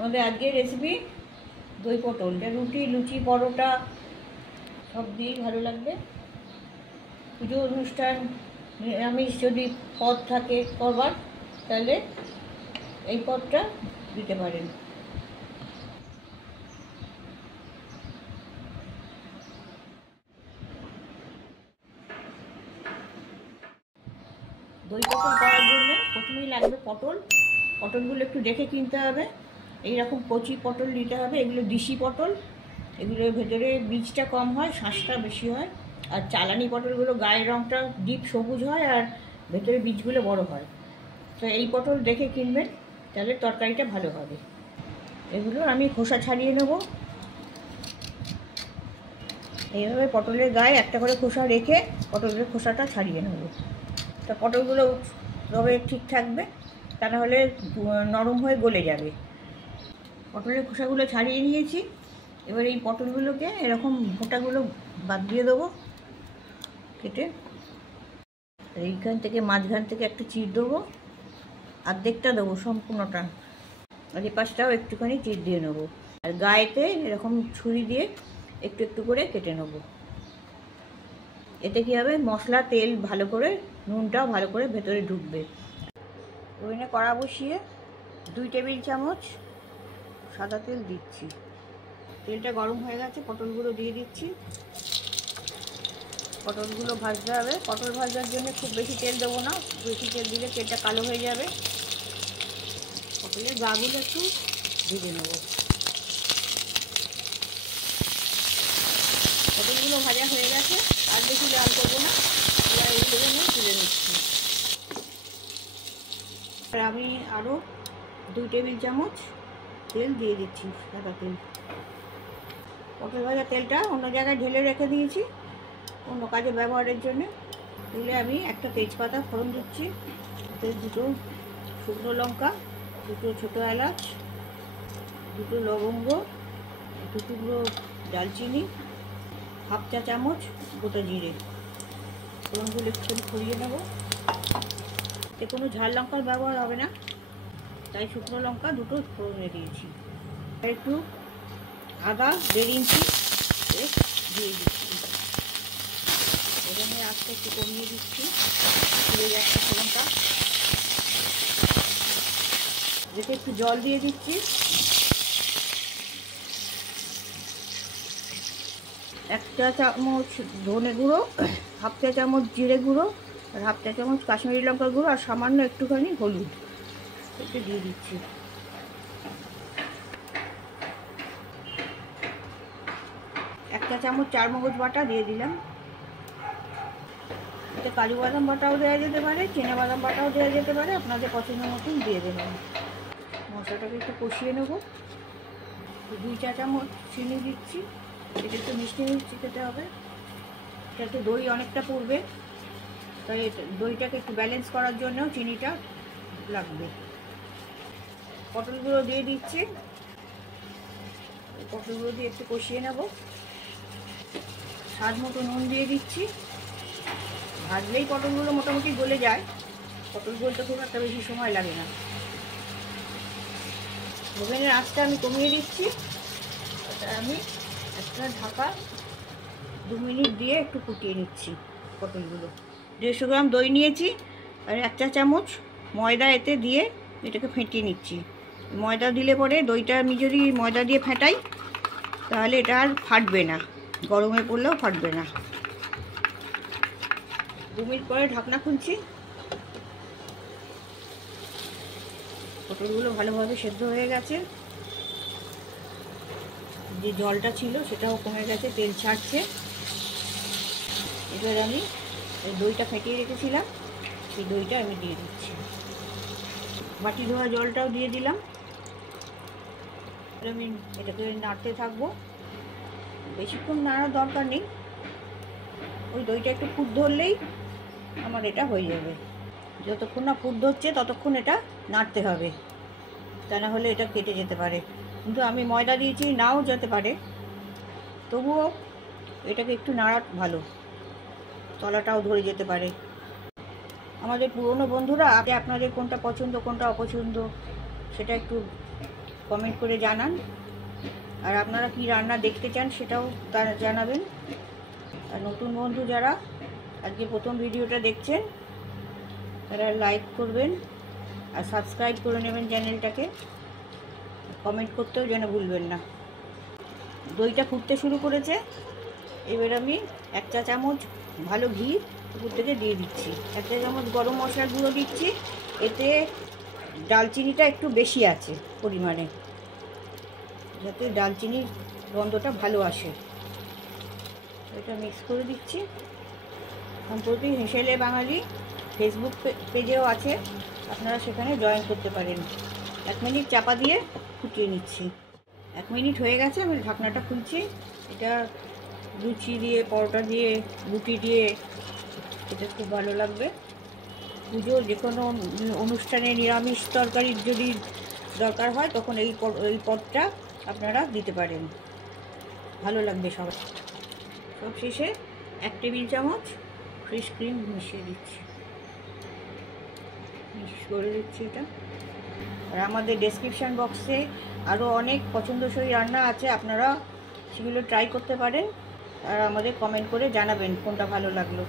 আমাদের আজকের রেসিপি দই পটল। এটা রুটি, লুচি, পরোটা সব দিয়েই ভালো লাগবে। পুজো অনুষ্ঠান, নিরামিষ যদি পদ থাকে করবার, তাহলে এই পদটা দিতে পারেন। দই পটল করার জন্য প্রথমেই লাগবে পটল। পটলগুলো একটু দেখে কিনতে হবে। এইরকম কচি পটল নিতে হবে। এগুলো দেশি পটল, এগুলোর ভেতরে বীজটা কম হয়, শাঁসটা বেশি হয়। আর চালানি পটলগুলো গায়ের রঙটা ডিপ সবুজ হয় আর ভেতরে বীজগুলো বড় হয়। তো এই পটল দেখে কিনবেন, তাহলে তরকারিটা ভালো হবে। এগুলো আমি খোসা ছাড়িয়ে নেব। এইভাবে পটলের গায়ে একটা করে খোসা রেখে পটলের খোসাটা ছাড়িয়ে নেব। তা পটলগুলো তবে ঠিক থাকবে, তা নাহলে নরম হয়ে গলে যাবে। পটলের খোসাগুলো ছাড়িয়ে নিয়েছি। এবার এই পটলগুলোকে এরকম ভোটাগুলো বাদ দিয়ে দেবো কেটে। এইখান থেকে মাঝখান থেকে একটা চির দেবো, অর্ধেকটা দেবো, সম্পূর্ণটা। আর এই পাশটাও একটুখানি চির দিয়ে নেবো। আর গায়েতে এরকম ছুরি দিয়ে একটু একটু করে কেটে নেবো। এতে কী হবে, মশলা তেল ভালো করে, নুনটাও ভালো করে ভেতরে ঢুকবে। ওইখানে কড়া বসিয়ে 2 টেবিল চামচ সাদা তেল দিচ্ছি। তেলটা গরম হয়ে গেছে, পটলগুলো দিয়ে দিচ্ছি। পটলগুলো ভাজতে হবে। পটল ভাজার জন্য খুব বেশি তেল দেবো না, বেশি তেল দিলে তেলটা কালো হয়ে যাবে। পটলের গাগুলো একটু ভেজে নেব। পটলগুলো ভাজা হয়ে গেছে, আর বেশি লাল করবো না। এবার এইগুলো নিয়ে তুলে নিচ্ছি। আর আমি আরও 2 টেবিল চামচ তেল দিয়ে দিচ্ছি, সাদা তেল। পটল ভাজা তেলটা অন্য জায়গায় ঢেলে রেখে দিয়েছি অন্য কাজে ব্যবহারের জন্য। তুলে আমি একটা তেজপাতা ফোড়ন দিচ্ছি। এতে 2 শুকনো লঙ্কা, 2 ছোটো এলাচ, 2 লবঙ্গ, 2 টুকরো দালচিনি, 1/2 চা চামচ গোটা জিরে। ফোড়নগুলো একটু ছড়িয়ে নেব। এতে কোনো ঝাল লঙ্কার ব্যবহার হবে না, তাই শুকনো লঙ্কা 2 ফোড়নে দিয়েছি। একটু আদা 1.5 ইঞ্চি দিয়ে দিচ্ছি। এখানে আস্তে একটু কমিয়ে দিচ্ছি, পুড়ে যাচ্ছে ফোড়নটা। এতে একটু জল দিয়ে দিচ্ছি। 1 চা চামচ ধনে গুঁড়ো, 1/2 চা চামচ জিরে গুঁড়ো, আর 1/2 চা চামচ কাশ্মীরি লঙ্কার গুঁড়ো, আর সামান্য একটুখানি হলুদ একটু দিয়ে দিচ্ছি। 1 চা চামচ চারমগজ বাটা দিয়ে দিলাম। এতে কাজু বাদাম বাটাও দেওয়া যেতে পারে, চিনা বাদাম বাটাও দেওয়া যেতে পারে, আপনাদের পছন্দ মতন দিয়ে দেবেন। মশলাটাকে একটু কষিয়ে নেব। 2 চা চামচ চিনি দিচ্ছি। এটা একটু মিষ্টি মিষ্টি খেতে হবে, যাতে দই অনেকটা পড়বে, তাই দইটাকে একটু ব্যালেন্স করার জন্য চিনিটা লাগবে। পটলগুলো দিয়ে দিচ্ছি। পটলগুলো দিয়ে একটু কষিয়ে নেব। স্বাদ মতো নুন দিয়ে দিচ্ছি। ভাজলেই পটলগুলো মোটামুটি গলে যায়, পটল গলতে খুব একটা বেশি সময় লাগে না। ওভেনের আঁচটা আমি কমিয়ে দিচ্ছি। আমি একটা ঢাকা 2 মিনিট দিয়ে একটু ফুটিয়ে নিচ্ছি পটলগুলো। 150 গ্রাম দই নিয়েছি, আর 1 চা চামচ ময়দা এতে দিয়ে এটাকে ফেটিয়ে নিচ্ছি। ময়দা দিলে পরে দইটা আমি যদি ময়দা দিয়ে ফেটাই, তাহলে এটা আর ফাটবে না, গরমে পড়লেও ফাটবে না। 2 মিনিট পরে ঢাকনা খুলছি। পটলগুলো ভালোভাবে সেদ্ধ হয়ে গেছে, যে জলটা ছিল সেটাও কমে গেছে, তেল ছাড়ছে। এবার আমি এই দইটা ফেটিয়ে রেখেছিলাম, সেই দইটা আমি দিয়ে দিচ্ছি। বাটি ধোয়া জলটাও দিয়ে দিলাম। আমি এটাকে নাড়তে থাকবো। বেশিক্ষণ নাড়ার দরকার নেই, ওই দইটা একটু ফুট ধরলেই আমার এটা হয়ে যাবে। যতক্ষণ না ফুট ধরছে ততক্ষণ এটা নাড়তে হবে, তা না হলে এটা কেটে যেতে পারে। কিন্তু আমি ময়দা দিয়েছি, নাও যেতে পারে, তবুও এটাকে একটু নাড়া ভালো, তলাটাও ধরে যেতে পারে। আমাদের পুরনো বন্ধুরা, আপনাদের কোনটা পছন্দ কোনটা অপছন্দ সেটা একটু কমেন্ট করে জানান। আর আপনারা কি রান্না দেখতে চান সেটাও তারা জানাবেন। আর নতুন বন্ধু যারা আজকে প্রথম ভিডিওটা দেখছেন তারা লাইক করবেন আর সাবস্ক্রাইব করে নেবেন চ্যানেলটাকে। কমেন্ট করতেও যেন ভুলবেন না। দইটা ফুটতে শুরু করেছে, এবার আমি 1 চা চামচ ভালো ঘি উপর থেকে দিয়ে দিচ্ছি। 1 চা চামচ গরম মশলার গুঁড়ো দিচ্ছি, এতে ডালচিনিটা একটু বেশি আছে পরিমাণে, যাতে ডালচিনির গন্ধটা ভালো আসে। এটা মিক্স করে দিচ্ছি। সম্প্রতি হেসেলে বাঙালি ফেসবুক পেজেও আছে, আপনারা সেখানে জয়েন করতে পারেন। 1 মিনিট চাপা দিয়ে ফুটিয়ে নিচ্ছি। 1 মিনিট হয়ে গেছে, আমি ঢাকনাটা খুলছি। এটা লুচি দিয়ে, পরোটা দিয়ে, রুটি দিয়ে এটা খুব ভালো লাগবে। পুজো যে কোনো অনুষ্ঠানে নিরামিষ তরকারির যদি দরকার হয় তখন এই পদটা আপনারা দিতে পারেন, ভালো লাগবে সবাই। সব শেষে 1 টেবিল চামচ ফ্রেশ ক্রিম মিশিয়ে দিচ্ছি, মিক্স করে দিচ্ছি এটা। আর আমাদের ডেসক্রিপশান বক্সে আরও অনেক পছন্দসই রান্না আছে, আপনারা সেগুলো ট্রাই করতে পারেন আর আমাদের কমেন্ট করে জানাবেন কোনটা ভালো লাগলো।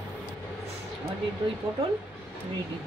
আমাদের দই পটল রেডি।